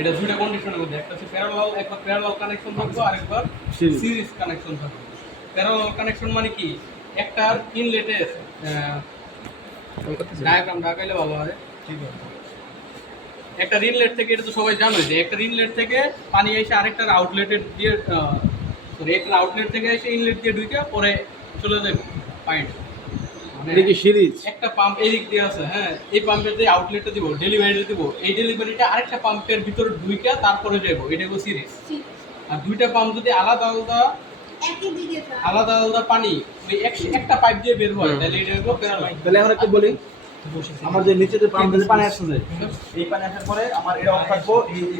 এটা দুইটা কন্ডিশনের মধ্যে, একটা হচ্ছে প্যারালাল, একবার প্যারালাল কানেকশন থাকবে আর একবার সিরিজ কানেকশন থাকবে। প্যারালাল কানেকশন মানে কি, একটার ইনলেটে ডায়াগ্রাম ঢাকাইলে ভালো হয়। ঠিক আছে, একটা ইনলেট থেকে, এটা তো সবাই জানো যে একটা ইনলেট থেকে পানি এসে আরেকটার আউটলেটের দিয়ে সরি একটা আউটলেট থেকে এসে ইনলেট দিয়ে ঢুকে পরে চলে যাবে পয়েন্ট। এটা কি সিরিজ? একটা পাম্প এই দিক দিয়ে আছে, হ্যাঁ, এই পাম্পের যে আউটলেটটা দিব, ডেলিভারিটা দিব, এই ডেলিভারিটা আরেকটা পাম্পের ভিতরে ঢুকে তারপরে যাব, এটা হলো সিরিজ। আর দুইটা পাম্প যদি আলাদা আলাদা পানি ওই একটা পাইপ দিয়ে বের হয়, তাহলে এটা হলো প্যারালাল। তাহলে এখন একটু বলি, আমার যে নিচে যে পাম্প থেকে পানি আসছে, এই পানি আসার পরে আমার এটা অফ থাকবো,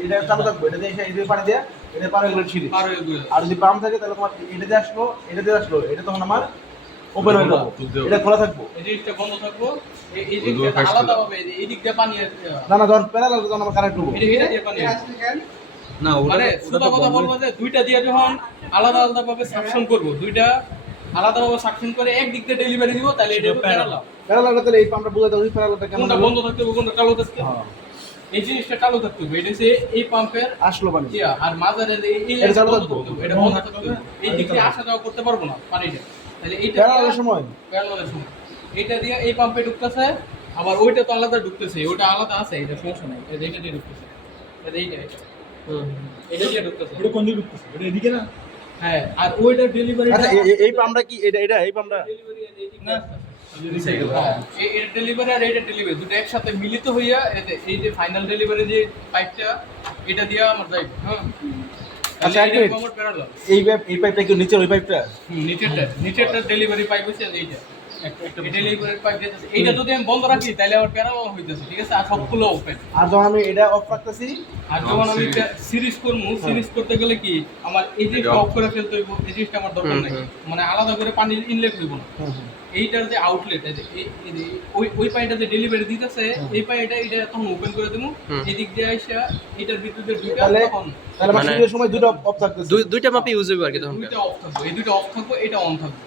এটা চালু থাকবো, এটা দিয়ে এই দিয়ে পানি দিয়ে এটা পার হয়ে গেল সিরিজ। আর যদি পাম্প থাকে তাহলে তোমার এটা দিয়ে আসলো, এটা দিয়ে আসলো, এটা তখন আমার ওপেন হয়ে যাবো, এটা খোলা থাকবো, এই দিকটা বন্ধ থাকবো, এই দিকটা আলাদা হবে, এই দিক দিয়ে পানি না না ধর প্যারালাল যখন আমার কানেক্ট হবো, এটা দিয়ে পানি না, মানে সোজা কথা বলবো যে দুইটা দিয়ে যখন আলাদা আলাদা ভাবে সাকশন করব, দুইটা আলাদা ভাবে সাকশন করে এক দিক দিয়ে ডেলিভারি দিব, তাহলে এটা প্যারালাল। প্যারালাল তাহলে এই পাম্পটা বুঝাতে হবে প্যারালালটা কেমন, কোনটা বন্ধ থাকতে হবে কোনটা চালু থাকতে হবে, এই জিনিসটা চালু থাকতে হবে। এটা হচ্ছে এই পাম্পের আসলো পানি, আর মাঝারে এই এটা চালু থাকবে, এটা বন্ধ থাকতে হবে, এই দিক দিয়ে আসা যাওয়া করতে পারবো না পানিটা, তাহলে এইটা প্যারালালের সময় এইটা দিয়ে এই পাম্পে ঢুকতেছে, আবার ওইটা তো আলাদা ঢুকতেছে, ওটা আলাদা আছে, এটা সমস্যা নাই, এইটা দিয়ে ঢুকতেছে, তাহলে এইটা এটা দিয়ে ঢুকতেছে, এটা কোন দিকে ঢুকতেছে, এটা এদিকে না, হ্যাঁ, আর ওইটা ডেলিভারি, আচ্ছা এই পাম্পটা কি এটা এই পাম্পটা না, এটা ডেলিভারি আর এটা ডেলিভারি দুটো একসাথে মিলিত হইয়া এই যে ফাইনাল ডেলিভারি যে পাইপটা, এটা দিয়ে আমার যাইবে। হ্যাঁ, আচ্ছা এটা আমার প্যারালাল। এই পাইপটা কি নিচের ওই পাইপটা? নিচেরটা ডেলিভারি পাইপ হচ্ছে এইটা, একটা ডেলিভারি পাইপ যেতেছে, এইটা যদি আমি বন্ধ রাখি তাহলে আমার প্যারালাল হইতেছে, ঠিক আছে, আর সবগুলো ওপেন। আর যখন আমি এটা অফ রাখতেছি, আর যখন আমি সিরিজ করবো, সিরিজ করতে গেলে কি আমার এই জিনিসটা অফ করে ফেলতে হইব, এই জিনিসটা আমার দরকার নাই, মানে আলাদা করে পানি ইনলেট হইব না। এইটার যে আউটলেট আছে, ওই পানিটা যে ডেলিভারি দিতেছে, এই পানিটা এটা তখন ওপেন করে দেবো, এদিক দিয়ে আইসা এটার ভিতরে ঢুকে তখন তাহলে আমার সিরিজের সময় দুটো অফ থাকতেছে, দুইটা মাপে ইউজ হবে আর কি, তখন দুইটা অফ থাকবে, এই দুইটা অফ থাকবে, এটা অন থাকবে,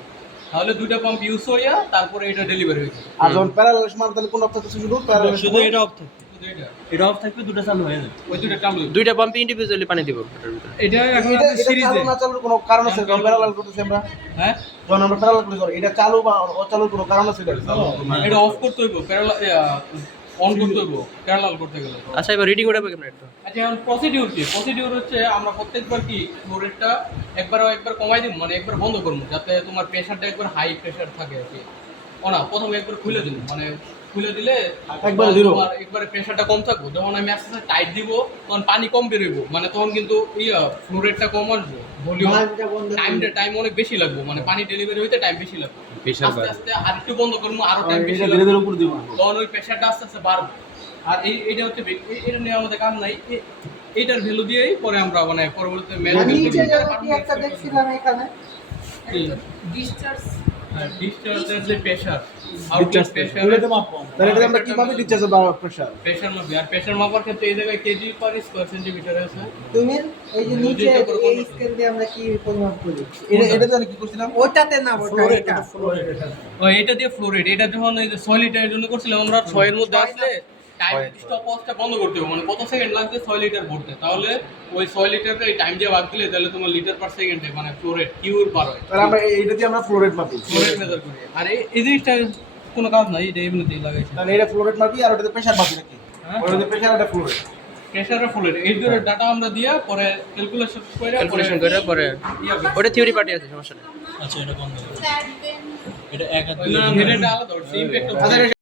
তাহলে দুইটা পাম্প ইউজ হইয়া তারপরে এটা ডেলিভারি হইবে। আর যখন প্যারালাল সময় তাহলে কোন অফ থাকতেছে? শুধু প্যারালাল, শুধু এটা অফ থাকবে, এটা অফ থাকবে, দুটো চালু হয়ে যাবে, ওই দুইটা চালু হইবে। দুইটা পাম্পে ইন্ডিভিজুয়ালি পানি দিব এটার ভিতরে। এটা এখন এটা সিরিজে, চালু না চালুর কোনো কারণ আছে? যখন প্যারালাল করতেছি আমরা, হ্যাঁ, যখন আমরা প্যারালাল করি, এটা চালু বা অচালুর কোনো কারণ আছে? এটা অফ করতে হইব, প্যারালাল অন করতে হইব প্যারালাল করতে গেলে। আচ্ছা, এবার রিডিং ওঠাবে কেমন একটু? আচ্ছা, এখন প্রসিডিউর কি? প্রসিডিউর হচ্ছে আমরা প্রত্যেকবার কি ফ্লোরেটটা একবার কমাই দিব, মানে একবার বন্ধ করবো, যাতে তোমার প্রেশারটা একবার হাই প্রেশার থাকে আর কি। না, প্রথমে একবার খুলে দিব, মানে খুলে দিলে একবার জিরো, একবারে প্রেশারটা কম থাকবো। যখন আমি আস্তে আস্তে টাইট দিব তখন পানি কম বেরোইব, মানে তখন কিন্তু ফ্লোরেটটা কম আসবো, ভলিউম টাইম অনেক বেশি লাগবে, মানে পানি ডেলিভারি হইতে টাইম বেশি লাগবে। আস্তে আস্তে আর একটু বন্ধ করবো, আরো টাইম বেশি ধীরে লাগবে, ধীরে উপর দিব, তখন ওই প্রেশারটা আস্তে আস্তে বাড়বে। আর এইটা হচ্ছে এটা নিয়ে আমাদের কাজ নাই, এইটার ভ্যালু দিয়েই পরে আমরা মানে পরবর্তীতে একটা দেখছিলাম এখানে ডিসচার্জের যে প্রেশার, আউটলেট প্রেশার, তাহলে এটা আমরা কিভাবে ডিসচার্জ বা প্রেসার? প্রেশার মাপি। আর প্রেশার মাপার ক্ষেত্রে এই জায়গায় কেজি পার স্কয়ার সেন্টিমিটার আছে। তুমি এই যে নিচে এই স্কেল দিয়ে আমরা কি পরিমাপ করি? এটা জানি কি করছিলাম, ওটাতে না, ওটা এটা এটা দিয়ে ফ্লোরেট, এটা যখন এই যে 6 লিটারের জন্য করছিলাম আমরা, 6 এর মধ্যে আসলে টাইম স্টপ ওয়াচটা বন্ধ করতে হবে, মানে কত সেকেন্ড লাগছে 6 লিটার ভরতে, তাহলে ওই 6 লিটারটা এই টাইম দিয়ে ভাগ দিলে তাহলে তোমার লিটার পার সেকেন্ডে মানে ফ্লোরেট কিউর পার হয়। তাহলে আমরা এটা দিয়ে আমরা ফ্লোরেট মাপি, ফ্লোরেট মেজার করি। আর এই জিনিসটা কোনো কাজ নাই, এটা এমনিতেই লাগাইছে। তাহলে এটা ফ্লোরেট মাপি, আর ওটাতে প্রেসার মাপি নাকি? ওটাতে প্রেসার, এটা ফ্লোরেট, প্রেশার আর ফ্লোরেট, এই দুটো ডাটা আমরা দিয়া পরে ক্যালকুলেশন করে পরে ওটা থিওরি পার্টি আছে, সমস্যা নেই। আচ্ছা এটা বন্ধ, এটা এক আর না, এটা আলাদা, সেম একটা